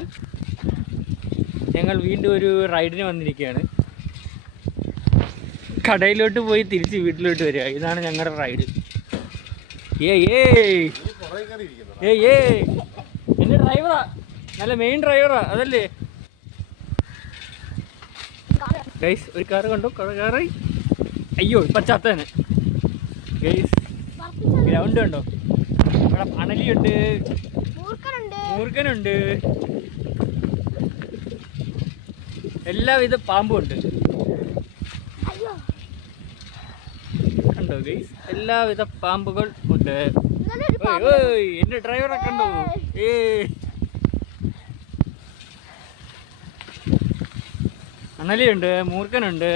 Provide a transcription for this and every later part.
പറഞ്ഞാൽ ഞങ്ങൾ വീണ്ടും ഒരു റൈഡിന് വന്നിരിക്കുകയാണ്. കടയിലോട്ട് പോയി തിരിച്ച് വീട്ടിലോട്ട് വരിക. ഇതാണ് ഞങ്ങളുടെ റൈഡ്. എൻ്റെ ഡ്രൈവറാ, നല്ല മെയിൻ ഡ്രൈവറാ അതല്ലേ ഗൈസ്? ഒരു കാറ് കണ്ടു, കാറായി. അയ്യോ ഇപ്പം ചത്തന് ഗൈസ്. ഗ്രൗണ്ട് കണ്ടോ? ഇവിടെ അണലിയുണ്ട്, മൂർഖനുണ്ട്, എല്ലാവിധ പാമ്പും ഉണ്ട്. കണ്ടോ ഗൈസ്? എല്ലാവിധ പാമ്പുകൾ ഉണ്ട്. എന്റെ ഡ്രൈവറെ കണ്ടോ? അണലിയുണ്ട്, മൂർഖനുണ്ട്.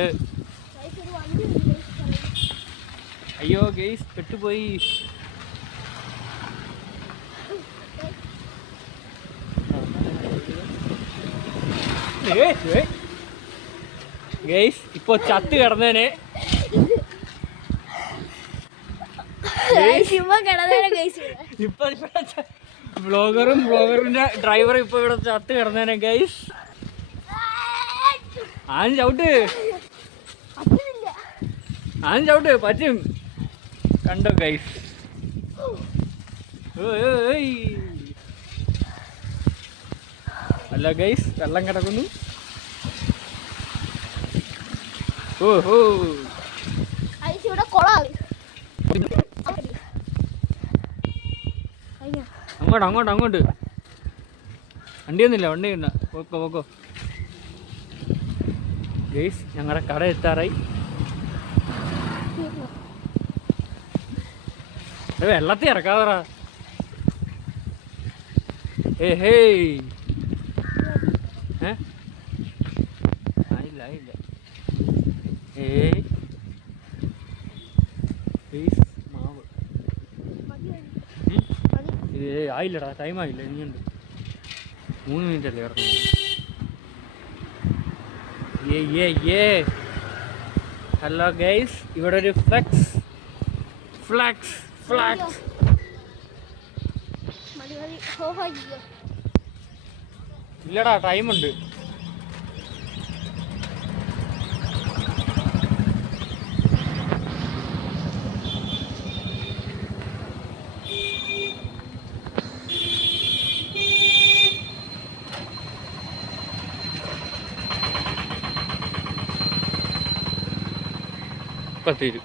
അയ്യോ ഗൈസ് പെട്ടുപോയി. ഗൈസ് ഇപ്പൊ ചത്ത് കിടന്നേനെ. ഇപ്പൊ ബ്ലോഗറിന്റെ ഡ്രൈവർ ഇപ്പൊ ഇവിടെ ചത്ത് കിടന്നേനെ ഗൈസ്. ആദ്യം ചവിട്ട് പറ്റും. കണ്ടോ ഗൈസ്? അല്ല ഗൈസ്, വെള്ളം കിടക്കുന്നു. ഓഹോ അങ്ങോട്ട് വണ്ടിയൊന്നുമില്ല. പോക്കോ ഗൈസ്. ഞങ്ങളുടെ കട എത്താറായി. വെള്ളത്തിൽ ഇറക്കാതറാ. ആയില്ല. മാവ് ആയില്ലടാ, ടൈം ആയില്ല. ഇനിയുണ്ട് 3 മിനിറ്റ് അല്ലേ ഇറങ്ങുന്നത്. ഹലോ ഗൈസ്, ഇവിടെ ഒരു ഫ്ലാക്സ് ഇല്ലടാ, ടൈമുണ്ട്. തീരും.